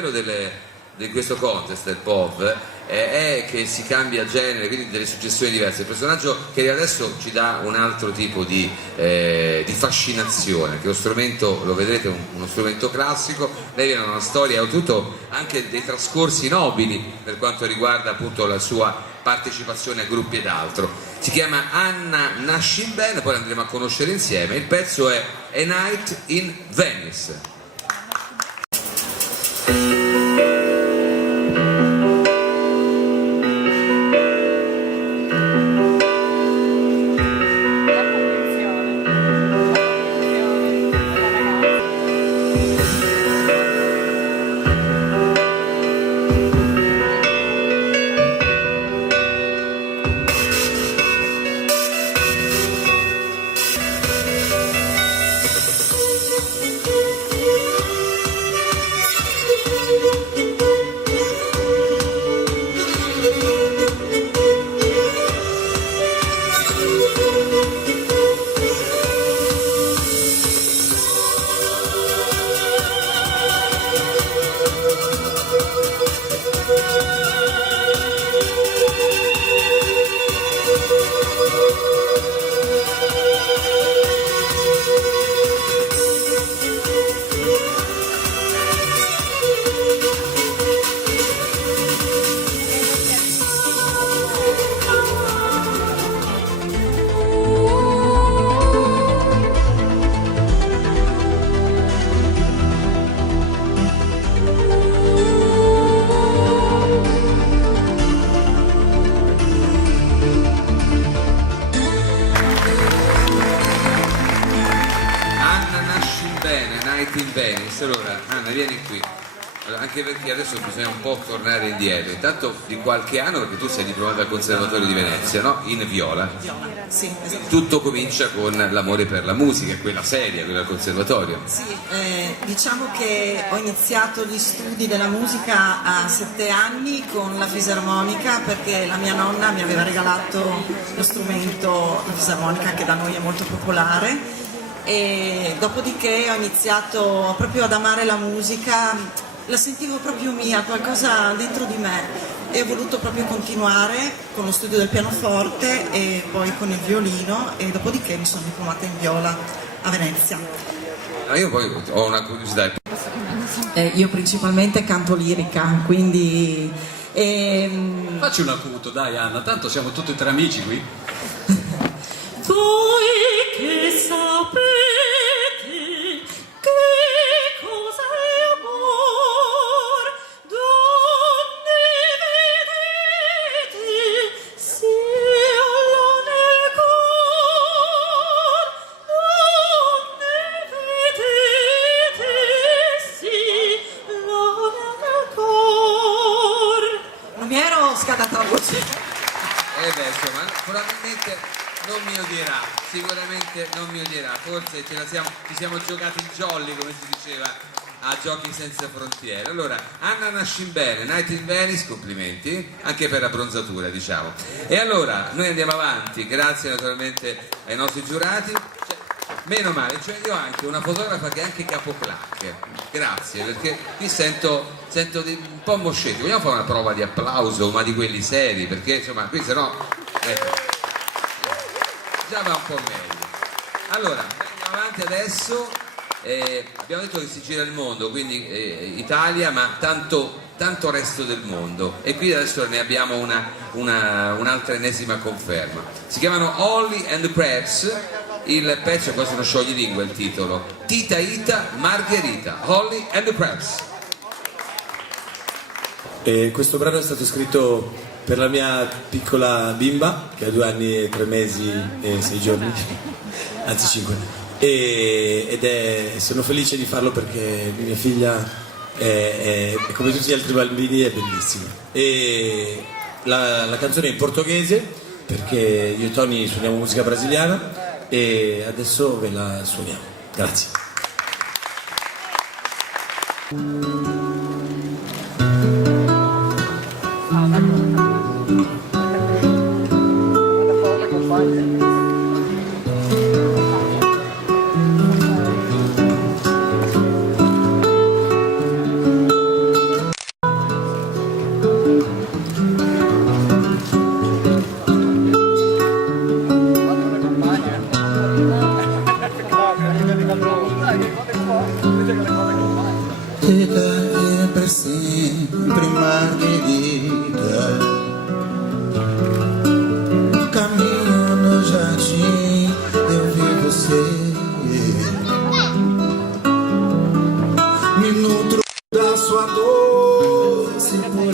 bello di questo contest del POV è che si cambia genere, quindi delle suggestioni diverse. Il personaggio che adesso ci dà un altro tipo di fascinazione, che lo strumento, lo vedrete, uno strumento classico. Lei viene da una storia, oltretutto anche dei trascorsi nobili per quanto riguarda appunto la sua partecipazione a gruppi ed altro. Si chiama Anna Nascimben, poi andremo a conoscere insieme. Il pezzo è A Night in Venice. In Venice. Allora Anna, vieni qui. Allora, anche perché adesso bisogna un po' tornare indietro, intanto di qualche anno, perché tu sei diplomata al Conservatorio di Venezia, no? In viola. Sì, esatto. Tutto comincia con l'amore per la musica, quella seria, quella al conservatorio. Sì, diciamo che ho iniziato gli studi della musica a 7 anni con la fisarmonica, perché la mia nonna mi aveva regalato lo strumento, la fisarmonica, che da noi è molto popolare. E dopodiché ho iniziato proprio ad amare la musica, la sentivo proprio mia, qualcosa dentro di me, e ho voluto proprio continuare con lo studio del pianoforte e poi con il violino, e dopodiché mi sono diplomata in viola a Venezia. Io poi ho una curiosità. Io principalmente canto lirica, quindi... Facci un acuto, dai Anna, tanto siamo tutti e tre amici qui. Voi che sapete che cosa è amor, donne vedete, sia nel cor, donne vedete, sia nel cor. Non mi ero scaldata la voce. Beh, insomma, probabilmente non mi odierà, sicuramente non mi odierà, forse ci siamo giocati il jolly, come si diceva a Giochi Senza Frontiere. Allora, Anna Nascimben, Night in Venice, complimenti, anche per la bronzatura, diciamo. E allora, noi andiamo avanti, grazie naturalmente ai nostri giurati. Meno male, cioè io ho anche una fotografa che è anche capoclacche, grazie, perché qui sento un po' moscetti. Vogliamo fare una prova di applauso, ma di quelli seri, perché insomma qui se no, ecco, già va un po' meglio. Allora, andiamo avanti adesso. Abbiamo detto che si gira il mondo, quindi Italia, ma tanto resto del mondo, e qui adesso ne abbiamo un'altra ennesima conferma. Si chiamano Holly and the Preps. Il pezzo è quasi uno scioglilingua, il titolo: Tita Ita Margherita, Holly and the Preps. Questo brano è stato scritto per la mia piccola bimba, che ha 2 anni e 3 mesi e 6 giorni, anzi 5. Sono felice di farlo perché mia figlia è come tutti gli altri bambini, è bellissima. E la canzone è in portoghese, perché io e Tony suoniamo musica brasiliana, e adesso ve la suoniamo. Grazie.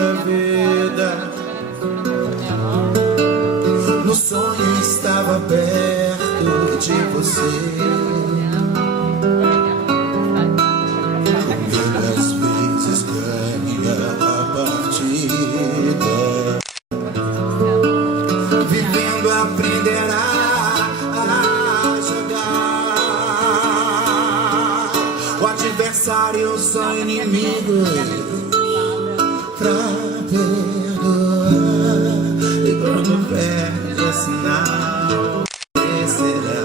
da vida. No sonho estava perto de você. Muitas vezes ganha a partida. Vivendo aprenderá a jogar. O adversário só inimigo pra perdoar. E quando perde é sinal, será.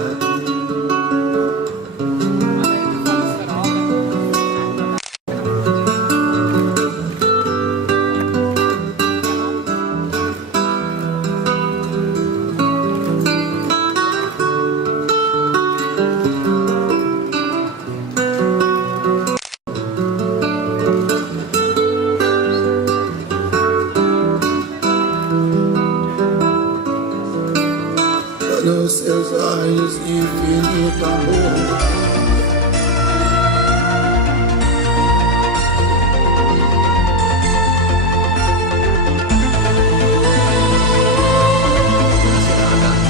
Nos seus olhos infinito amor.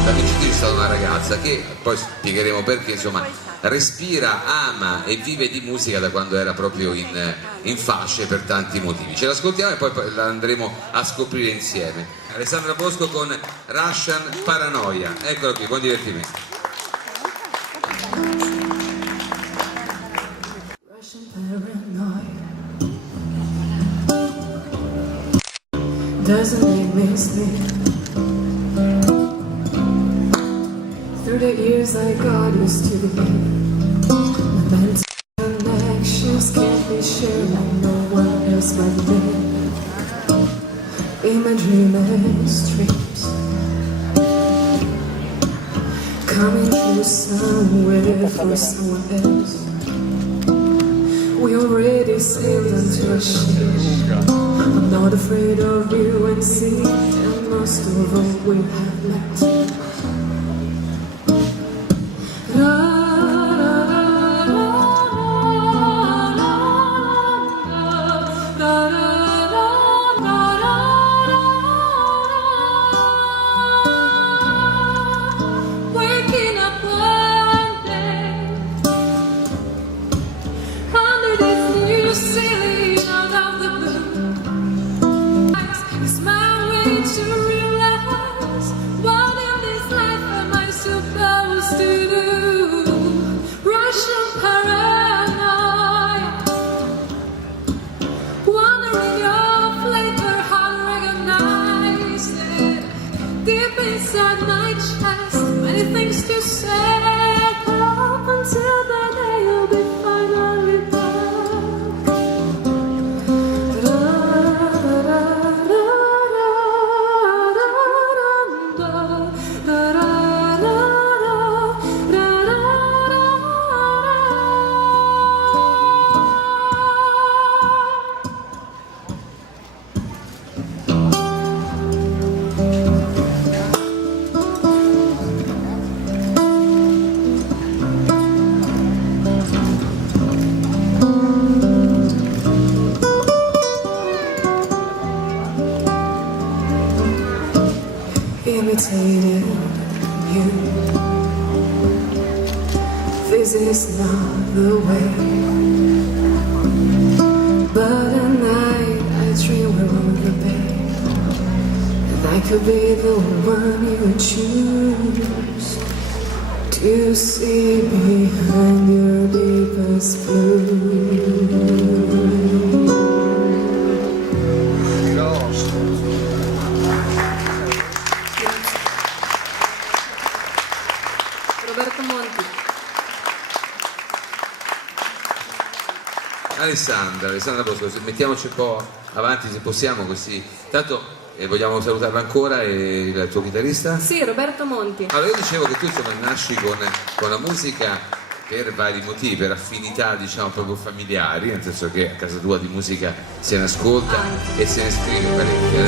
La vincitrice è stata una ragazza che poi spiegheremo perché, insomma, respira, ama e vive di musica da quando era proprio in fasce per tanti motivi. Ce l'ascoltiamo e poi la andremo a scoprire insieme. Alessandra Bosco con Russian Paranoia. Eccolo qui, buon divertimento. Russian paranoia doesn't make me sleep. Through the years I got used to the beat. My mental connections can't be shared with no one else but me. In my dreaming streams, coming through somewhere for someone else. We already sailed into a ship. I'm not afraid of you and sea, and most of all we have left. Waking up one day under this new ceiling out of the blue, it's my way to realize what in this life am I supposed to do. Russian paranoia, wondering your flavor, how to recognize it. Deep inside my chest, many things to say. Up until the day you'll be finally back. Imitating you, this is not the way. But at night I dream we're on the bed, and I could be the one you would choose to see behind your deepest blue. Roberto Monti. Alessandra Bosco, mettiamoci un po' avanti se possiamo, così. Tanto vogliamo salutarla ancora, e il tuo chitarrista? Sì, Roberto Monti. Allora, io dicevo che tu, insomma, nasci con la musica per vari motivi, per affinità, diciamo, proprio familiari, nel senso che a casa tua di musica se ne ascolta e se ne scrive parecchio.